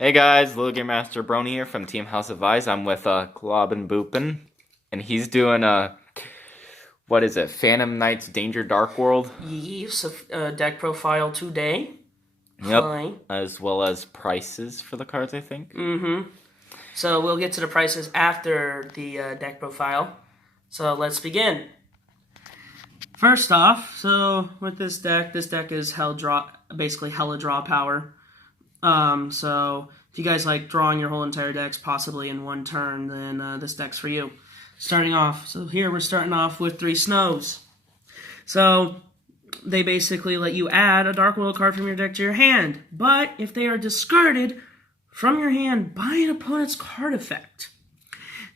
Hey guys, Little Game Master Brony here from Team House of Ice. I'm with Klob and Boopin, and he's doing what is it? Phantom Knights Danger Dark World. Yes, deck profile today. Yep. Hi. As well as prices for the cards, I think. So we'll get to the prices after the deck profile. So let's begin. First off, so with this deck is basically hella draw power. So if you guys like drawing your whole entire decks possibly in one turn, then this deck's for you. Starting off, so here we're starting off with 3 snows. So they basically let you add a Dark World card from your deck to your hand, but if they are discarded from your hand by an opponent's card effect,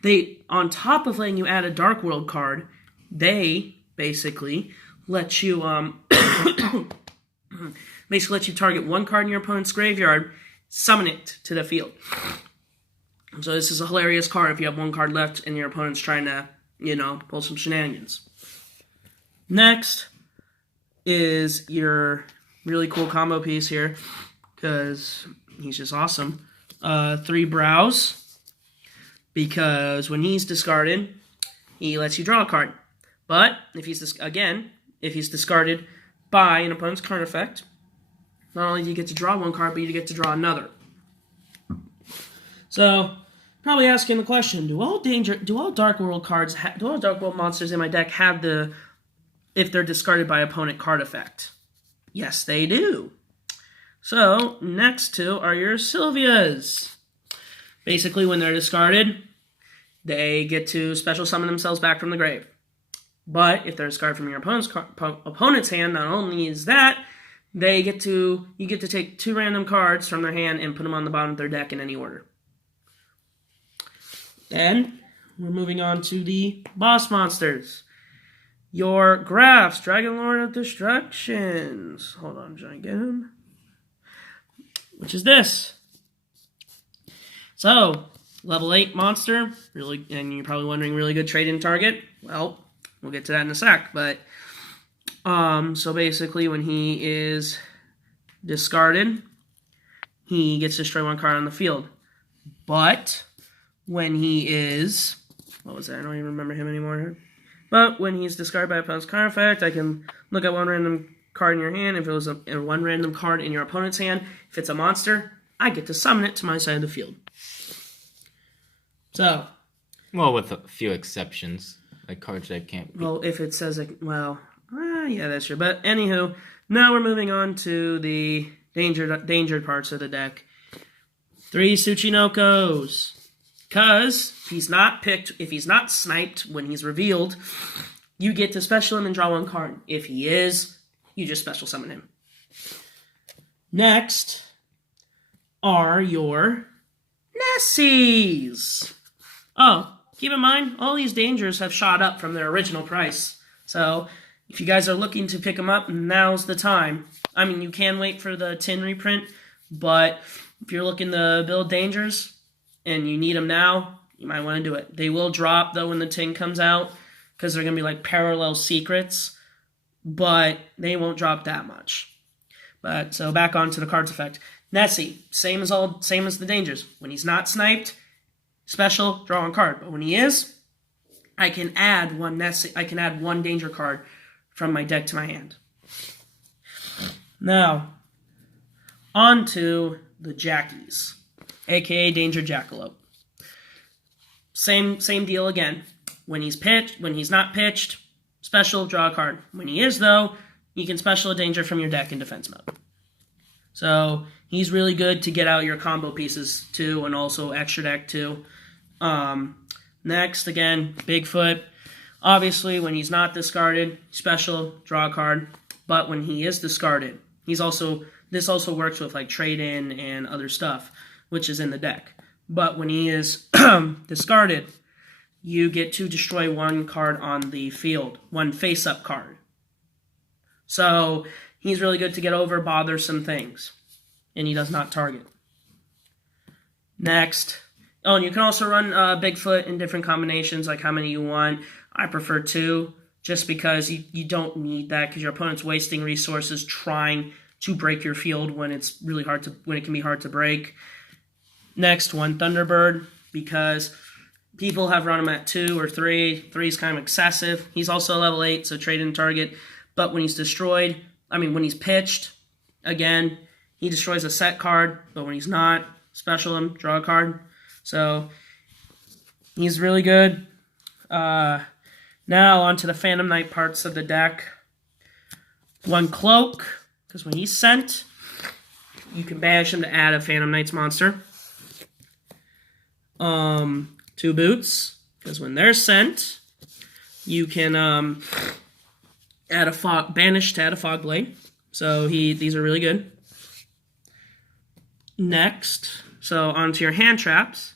they, on top of letting you add a Dark World card, they basically let you target one card in your opponent's graveyard, summon it to the field. So this is a hilarious card if you have one card left and your opponent's trying to, pull some shenanigans. Next is your really cool combo piece here, because he's just awesome. 3 brows, because when he's discarded, he lets you draw a card. But if he's discarded by an opponent's card effect, not only do you get to draw one card, but you get to draw another. So, probably asking the question: do all Dark World monsters in my deck have if they're discarded by opponent card effect? Yes, they do. So, next two are your Sylvias. Basically, when they're discarded, they get to special summon themselves back from the grave. But if they're discarded from your opponent's hand, not only is that, you get to take 2 random cards from their hand and put them on the bottom of their deck in any order. Then, we're moving on to the boss monsters. Your Graphs, Dragon Lord of Destructions. Hold on, I'm trying to get him. Which is this. So, level 8 monster. Really, and you're probably wondering, really good trade-in target. Well, we'll get to that in a sec, but so basically when he is discarded, he gets to destroy 1 card on the field. But when he is, what was that? I don't even remember him anymore. But when he's discarded by opponent's card effect, I can look at 1 random card in your hand. If it was 1 random card in your opponent's hand, if it's a monster, I get to summon it to my side of the field. So, Well, with a few exceptions, like cards that can't be. well, if it says, yeah, that's true. But anywho, now we're moving on to the dangered parts of the deck. 3 Tsuchinokos. Because if he's not sniped when he's revealed, you get to special him and draw 1 card. If he is, you just special summon him. Next are your Nessies. Oh, keep in mind, all these dangers have shot up from their original price. So, if you guys are looking to pick them up, now's the time. I mean, you can wait for the tin reprint, but if you're looking to build dangers and you need them now, you might want to do it. They will drop, though, when the tin comes out, because they're going to be like parallel secrets, but they won't drop that much. But, so back on to the cards effect. Nessie, same as the dangers. When he's not sniped, special, draw 1 card. But when he is, I can add 1 Nessie. I can add 1 danger card from my deck to my hand. Now, on to the Jackies, aka Danger Jackalope. Same deal again. When he's not pitched, special, draw a card. When he is, though, you can special a danger from your deck in defense mode. So he's really good to get out your combo pieces too, and also extra deck too. Next, again, Bigfoot. Obviously, when he's not discarded, special, draw a card. But when he is discarded, this also works with like trade-in and other stuff, which is in the deck. But when he is discarded, you get to destroy 1 card on the field, 1 face-up card. So he's really good to get over bothersome things, and he does not target. Next, and you can also run Bigfoot in different combinations, like how many you want. I prefer 2, just because you don't need that, because your opponent's wasting resources trying to break your field when it can be hard to break. Next one, Thunderbird, because people have run him at 2 or 3. 3 is kind of excessive. He's also level 8, so trade in target. But when he's when he's pitched, again, he destroys a set card. But when he's not, special him, draw a card. So he's really good. Now on to the Phantom Knight parts of the deck. 1 Cloak, because when he's sent, you can banish him to add a Phantom Knight's monster. 2 Boots, because when they're sent, you can banish to add a Fog Blade. So these are really good. Next, so onto your hand traps,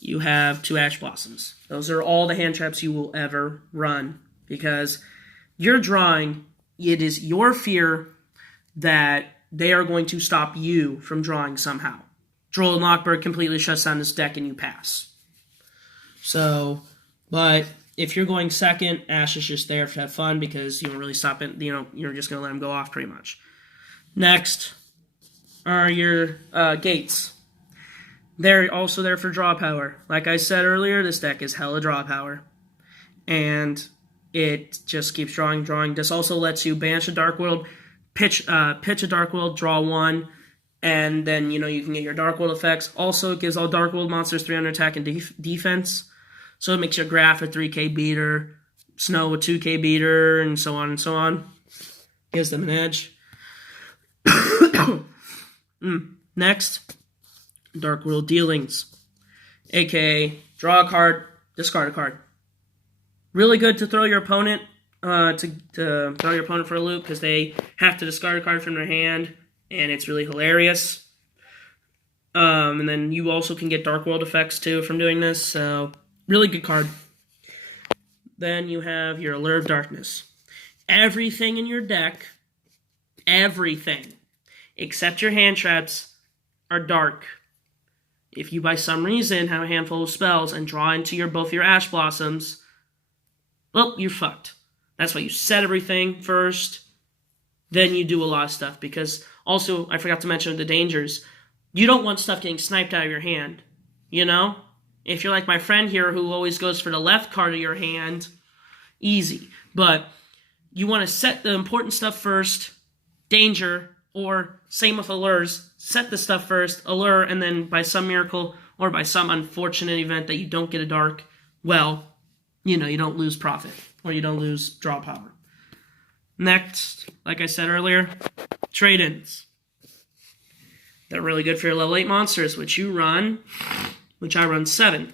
you have 2 Ash Blossoms. Those are all the hand traps you will ever run, because you're drawing, it is your fear that they are going to stop you from drawing somehow. Droll and Lockbird completely shuts down this deck and you pass. So, but if you're going second, Ash is just there to have fun because you don't really stop it. You're just going to let him go off pretty much. Next are your gates. They're also there for draw power. Like I said earlier, this deck is hella draw power. And it just keeps drawing. This also lets you banish a Darkworld, pitch a Darkworld, draw 1, and then you can get your Darkworld effects. Also, it gives all Darkworld monsters 300 attack and defense. So it makes your Graph a 3k beater, Snow a 2k beater, and so on and so on. Gives them an edge. Next, Darkworld Dealings, aka draw a card, discard a card. Really good to throw your opponent to throw your opponent for a loop because they have to discard a card from their hand, and it's really hilarious. And then you also can get Dark World effects too from doing this, so really good card. Then you have your Allure of Darkness. Everything in your deck, everything, except your hand traps, are dark. If you by some reason have a handful of spells and draw into both your Ash Blossoms, well, you're fucked. That's why you set everything first, then you do a lot of stuff. Because also, I forgot to mention the dangers. You don't want stuff getting sniped out of your hand. If you're like my friend here who always goes for the left card of your hand, easy. But you want to set the important stuff first, danger, or same with allures. Set the stuff first, allure, and then by some miracle or by some unfortunate event that you don't get a dark, well, you don't lose profit, or you don't lose draw power. Next, like I said earlier, trade-ins. They're really good for your level 8 monsters, which I run 7.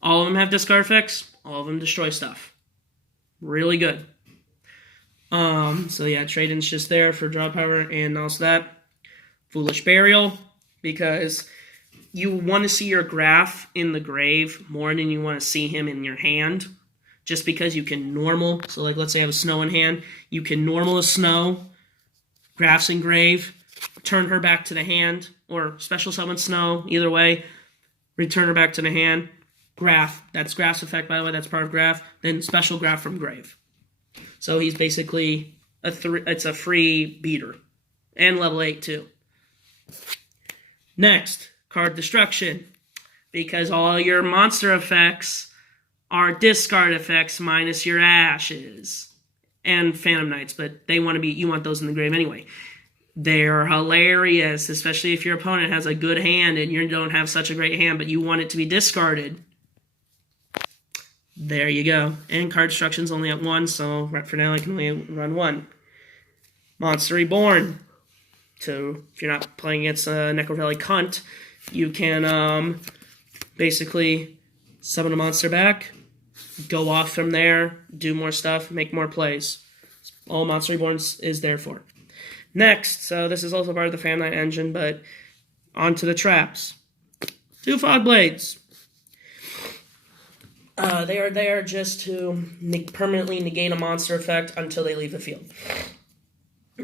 All of them have discard effects, all of them destroy stuff. Really good. So yeah, trade-in's just there for draw power, and also that. Foolish Burial, because you want to see your Graph in the grave more than you want to see him in your hand. Just because you can normal, so like let's say I have a Snow in hand, you can normal a Snow, Graph's in grave, turn her back to the hand, or special summon Snow, either way, return her back to the hand, Graph, that's Graph's effect by the way, that's part of Graph, then special Graph from grave. So he's basically it's a free beater, and level 8 too. Next, card destruction, because all your monster effects are discard effects minus your ashes and Phantom Knights, but you want those in the grave anyway. They're hilarious, especially if your opponent has a good hand and you don't have such a great hand, but you want it to be discarded. There you go. And card destruction's only at 1, so right for now I can only run 1. Monster Reborn. So if you're not playing against a Necro Valley cunt, you can basically summon a monster back, go off from there, do more stuff, make more plays. All Monster Reborn is there for. Next, so this is also part of the Phantom Knight engine, but onto the traps. 2 Fog Blades. They are there just to permanently negate a monster effect until they leave the field.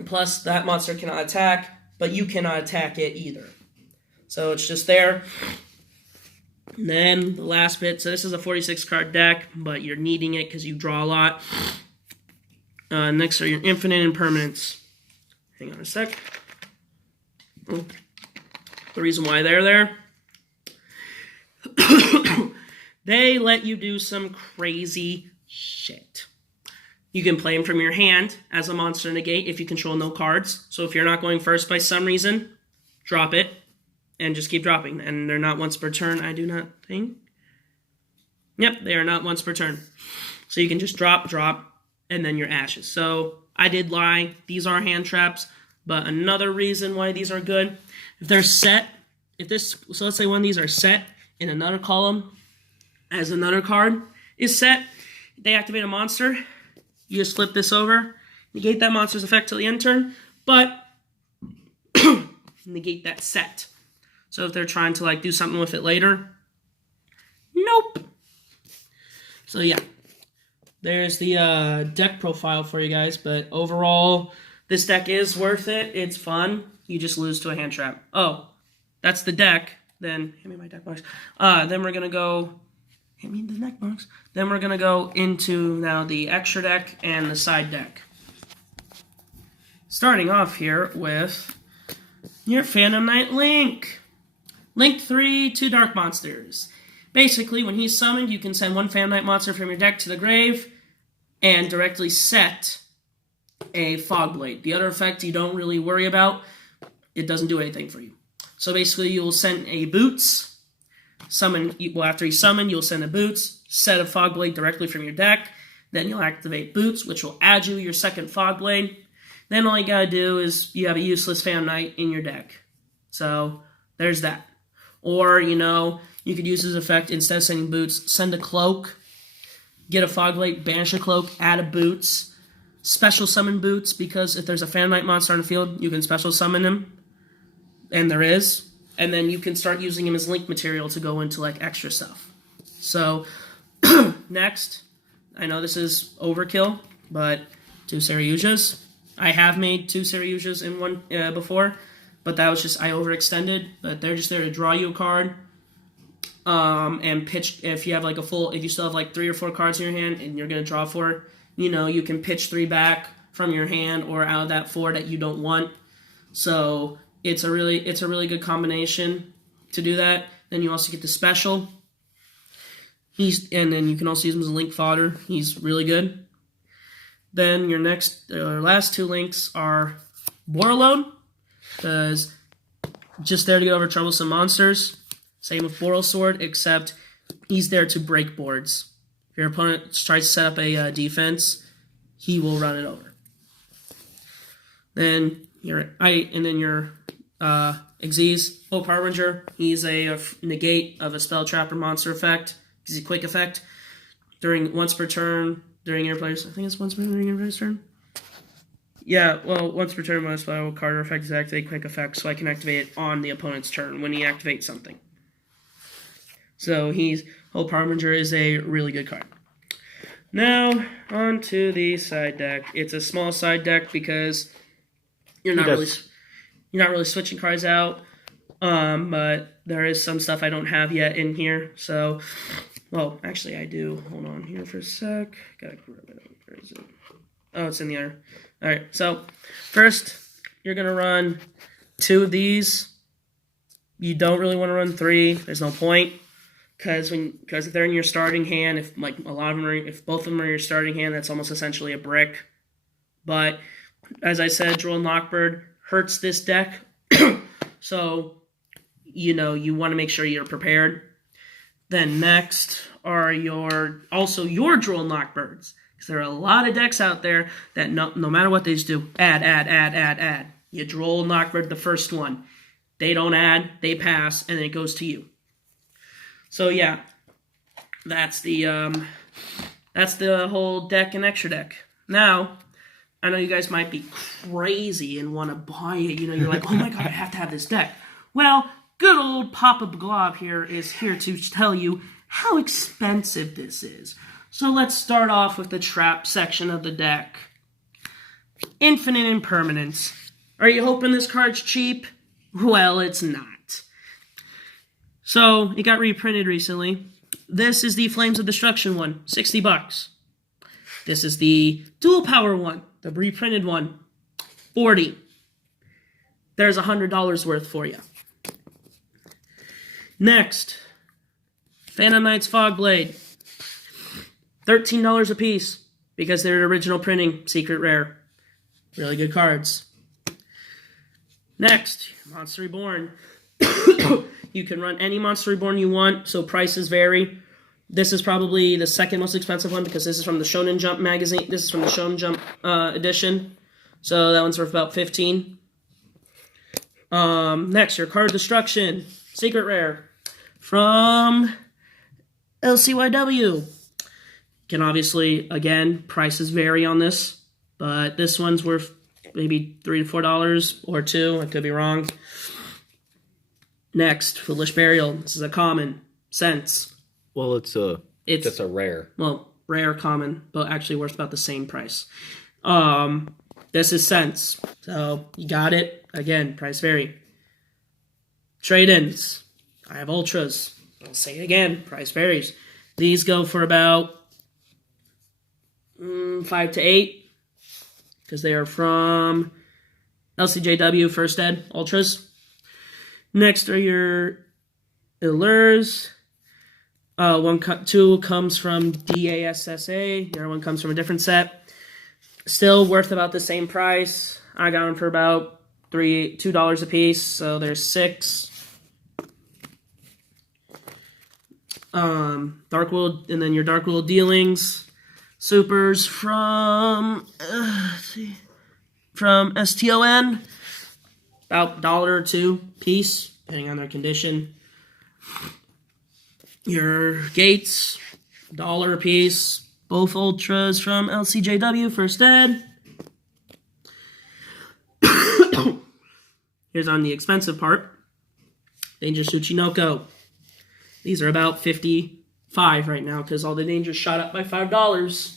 Plus, that monster cannot attack, but you cannot attack it either. So it's just there. And then the last bit. So this is a 46-card deck, but you're needing it because you draw a lot. Next are your infinite impermanents. Hang on a sec. Oh. The reason why they're there, they let you do some crazy shit. You can play them from your hand as a monster negate if you control no cards. So if you're not going first by some reason, drop it and just keep dropping. And they're not once per turn, I do not think. Yep, they are not once per turn. So you can just drop, and then your ashes. So I did lie. These are hand traps. But another reason why these are good, if they're set, so let's say one of these are set in another column as another card is set, they activate a monster, you just flip this over, negate that monster's effect till the end turn, but negate that set. So if they're trying to like do something with it later, nope. So yeah, there's the deck profile for you guys, but overall, this deck is worth it. It's fun. You just lose to a hand trap. Oh, that's the deck. Then, hand me my deck box. Then we're going to go, hand me the deck box. Then we're going to go into now the extra deck and the side deck. Starting off here with your Phantom Knight Link. Link 3 to Dark Monsters. Basically, when he's summoned, you can send one Phantom Knight monster from your deck to the grave and directly set a Fog Blade. The other effect you don't really worry about. It doesn't do anything for you. So basically, you'll send a Boots. After he's summoned, you'll send a Boots, set a Fog Blade directly from your deck. Then you'll activate Boots, which will add you your second Fog Blade. Then all you gotta do is you have a useless Phantom Knight in your deck. So there's that. Or, you could use this effect instead of sending Boots, send a Cloak, get a Fog Blade, banish a Cloak, add a Boots, special summon Boots, because if there's a Phantom Knight monster on the field, you can special summon him. And there is. And then you can start using him as link material to go into like extra stuff. So, next, I know this is overkill, but 2 Saryujas. I have made 2 Saryujas in one before, but that was just, I overextended. But they're just there to draw you a card. And pitch, if you have like if you still have like 3 or 4 cards in your hand and you're going to draw 4, you can pitch 3 back from your hand or out of that 4 that you don't want. So it's a really good combination to do that. Then you also get the special. And then you can also use him as a link fodder. He's really good. Then your last 2 links are Borreload, because just there to get over troublesome monsters. Same with Boral Sword, except he's there to break boards. If your opponent tries to set up a defense, he will run it over. Then your Xyz, Hope Harbinger. He's a negate of a spell trap or monster effect. He's a quick effect once per turn during your player's. I think it's once per turn during your player's turn. Yeah, well, once per turn, when a spell card or effect is activated, quick effect, so I can activate it on the opponent's turn when he activates something. So Hope Harbinger is a really good card. Now, on to the side deck. It's a small side deck because you're not really switching cards out. But there is some stuff I don't have yet in here. So, well, actually I do. Hold on here for a sec. Gotta grab it. Where is it? Oh, it's in the other. All right. So, first you're gonna run 2 of these. You don't really want to run 3. There's no point. Because if they're in your starting hand, if both of them are in your starting hand, that's almost essentially a brick. But as I said, Droll Knockbird hurts this deck, so you want to make sure you're prepared. Then next are your Droll Knockbirds, because there are a lot of decks out there that no matter what they just do, add. You Droll Knockbird the first one, they don't add, they pass, and then it goes to you. So yeah, that's the whole deck and extra deck. Now, I know you guys might be crazy and want to buy it. You're like, oh my god, I have to have this deck. Well, good old Papa Glob here is here to tell you how expensive this is. So let's start off with the trap section of the deck. Infinite Impermanence. Are you hoping this card's cheap? Well, it's not. So, it got reprinted recently. This is the Flames of Destruction one, $60. This is the Dual Power one, the reprinted one, $40. There's $100 worth for you. Next, Phantom Knights Fog Blade. $13 a piece because they're original printing, secret rare. Really good cards. Next, Monster Reborn. You can run any Monster Reborn you want, so prices vary. This is probably the second most expensive one because this is from the Shonen Jump magazine. This is from the Shonen Jump edition. So that one's worth about $15. Next, your Card Destruction. Secret rare. From LCYW. Can obviously, again, prices vary on this. But this one's worth maybe $3 to $4 or $2. I could be wrong. Next, Foolish Burial. This is a common. Sense. Well, it's just a rare. Well, rare, common, but actually worth about the same price. This is Sense. So, you got it. Again, price vary. Trade-ins. I have Ultras. I'll say it again. Price varies. These go for about 5 to 8 because they are from LCJW First Ed Ultras. Next are your Allures. Two comes from DASSA. The other one comes from a different set. Still worth about the same price. I got them for about $2 a piece, so there's 6. Darkworld, and then your Darkworld dealings. Supers from STON. About $1 or $2 piece, depending on their condition. Your Gates, $1 a piece. Both Ultras from LCJW First Ed. Here's on the expensive part. Danger Tsuchinoko. These are about $55 right now because all the Dangers shot up by $5.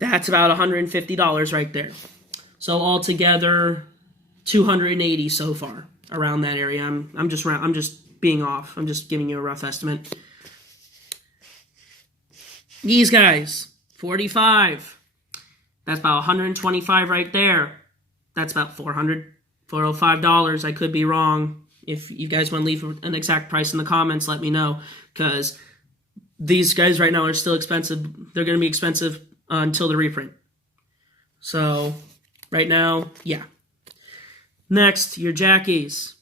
That's about $150 right there. So altogether, $280 so far around that area. I'm just being off. I'm just giving you a rough estimate. These guys, $45. That's about $125 right there. That's about $405. I could be wrong. If you guys want to leave an exact price in the comments, let me know. Because these guys right now are still expensive. They're going to be expensive until the reprint. So, right now, yeah. Next, your Jackies.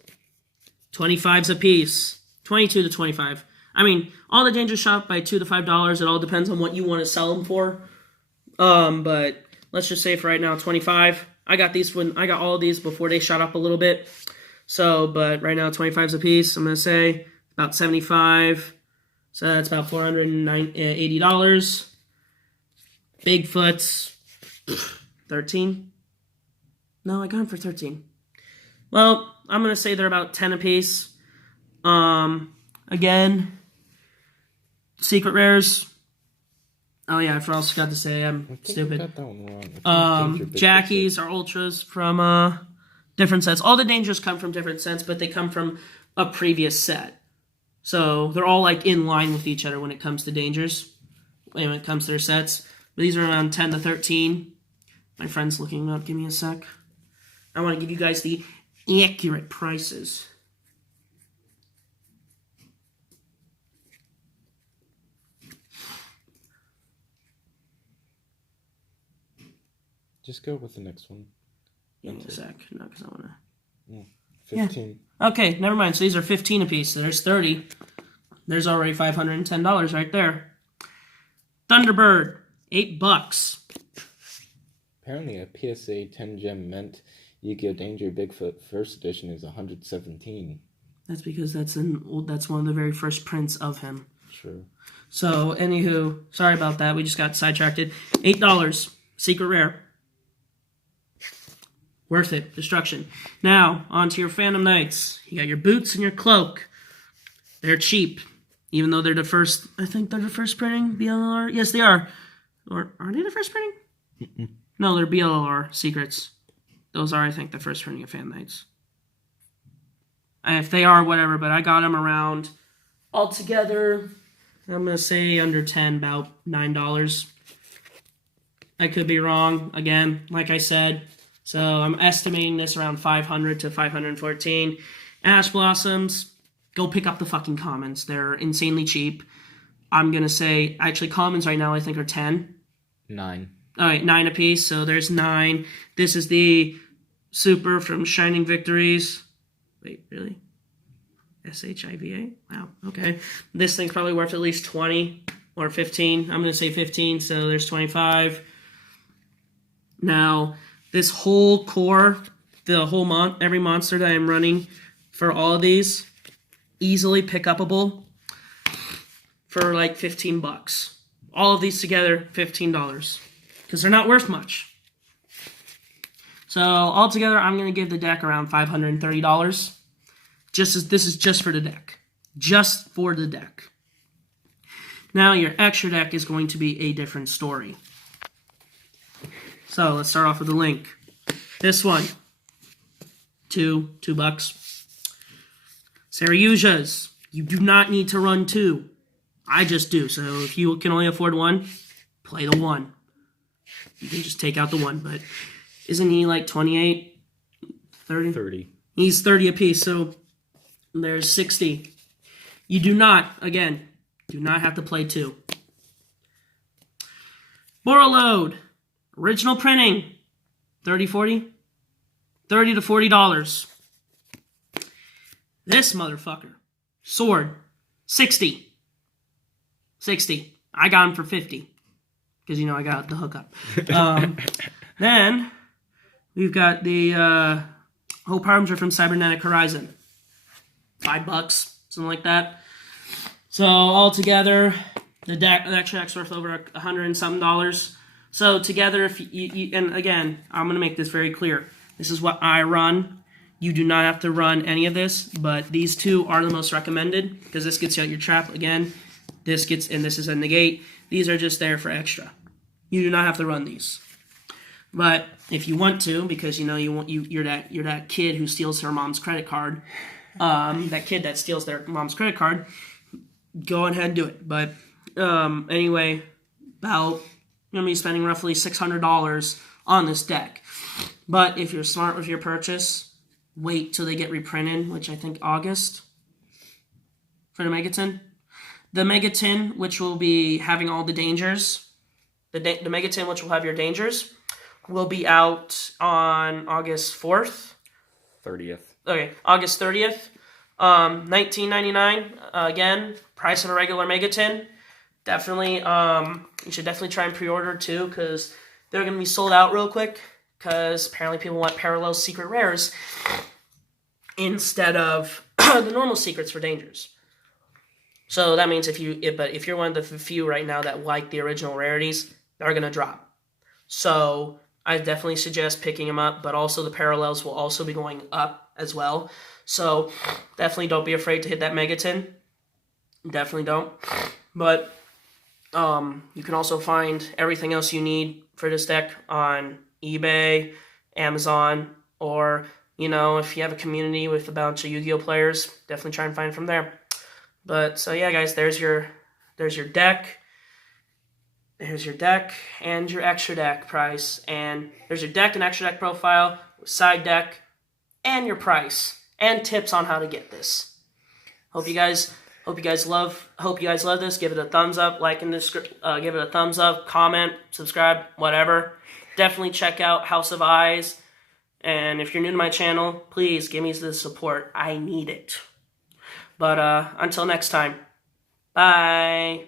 25s a piece. 22 to 25. I mean, all the Dangers shop by $2 to $5. It all depends on what you want to sell them for. But let's just say for right now, 25. I got all of these before they shot up a little bit. So, but right now, 25s a piece. I'm going to say about 75. So that's about $480. Bigfoots, 13. No, I got them for 13. Well, I'm going to say they're about 10 a piece. Again, secret rares. Oh yeah, I also got to say I'm stupid. Got that one wrong. Jackies are Ultras from different sets. All the Dangers come from different sets, but they come from a previous set. So they're all like in line with each other when it comes to Dangers, when it comes to their sets. But these are around 10 to 13. My friend's looking up. Give me a sec. I want to give you guys the accurate prices. Just go with the next one. Give me a sec. No, because I want to... 15. Yeah. Okay, never mind. So these are 15 apiece. So there's 30. There's already $510 right there. Thunderbird, $8. Apparently a PSA 10 gem meant Yu-Gi-Oh! Danger Bigfoot First Edition is 117. That's because that's one of the very first prints of him. Sure. So, anywho, sorry about that. We just got sidetracked. $8. Secret rare. Worth it. Destruction. Now, on to your Phantom Knights. You got your boots and your cloak. They're cheap. Even though they're the first... I think they're the first printing BLR. Yes, they are. Or are they the first printing? No, they're BLR secrets. Those are, I think, the first printing of Phantom Knights. And if they are, whatever. But I got them around... Altogether, I'm going to say under 10, about $9. I could be wrong. Again, like I said... So I'm estimating this around 500 to 514. Ash Blossoms, go pick up the fucking commons. They're insanely cheap. I'm going to say, actually, commons right now I think are 10. 9. All right, 9 apiece, so there's 9. This is the Super from Shining Victories. Wait, really? SHIVA? Wow, okay. This thing's probably worth at least 20 or 15. I'm going to say 15, so there's 25. Now, this whole core, the whole every monster that I'm running for all of these, easily pick upable for like $15. All of these together, $15. Because they're not worth much. So altogether, I'm going to give the deck around $530. This is just for the deck. Just for the deck. Now your extra deck is going to be a different story. So let's start off with the link. This one, $2. Saryujas, you do not need to run 2. I just do. So if you can only afford 1, play the 1. You can just take out the 1. But isn't he like 28? 30? 30. He's 30 apiece, so there's 60. You do not have to play 2. Borreload, original printing, 30 to $40. This motherfucker, sword, 60. I got him for 50 because I got the hookup. Then we've got the Hope Harbinger from Cybernetic Horizon, $5, something like that. So altogether, the extra deck's worth over $100 and something. So together, if you and again, I'm gonna make this very clear. This is what I run. You do not have to run any of this, but these 2 are the most recommended because this gets you out your trap again. This is a negate. These are just there for extra. You do not have to run these. But if you want to, because you're that kid who steals her mom's credit card, that kid that steals their mom's credit card, go ahead and do it. But anyway, you're gonna be spending roughly $600 on this deck. But if you're smart with your purchase, wait till they get reprinted, which I think August for the Megatin. The Megatin, which will be having all the dangers, the Megatin, which will have your dangers, will be out on August 4th. 30th. Okay, August 30th. $19.99. Again, price of a regular Megatin. Definitely, you should definitely try and pre-order too, because they're going to be sold out real quick. Because apparently people want parallel secret rares instead of the normal secrets for dangers. So that means if you're one of the few right now that like the original rarities, they're going to drop. So I definitely suggest picking them up, but also the parallels will also be going up as well. So definitely don't be afraid to hit that Megatin. Definitely don't. But you can also find everything else you need for this deck on eBay, Amazon, or, if you have a community with a bunch of Yu-Gi-Oh players, definitely try and find from there. But, so yeah, guys, there's your deck. There's your deck and your extra deck price. And there's your deck and extra deck profile, side deck, and your price, and tips on how to get this. Hope you guys love this. Give it a thumbs up, like in this, give it a thumbs up, comment, subscribe, whatever. Definitely check out House of Eyes. And if you're new to my channel, please give me the support. I need it. But until next time, bye.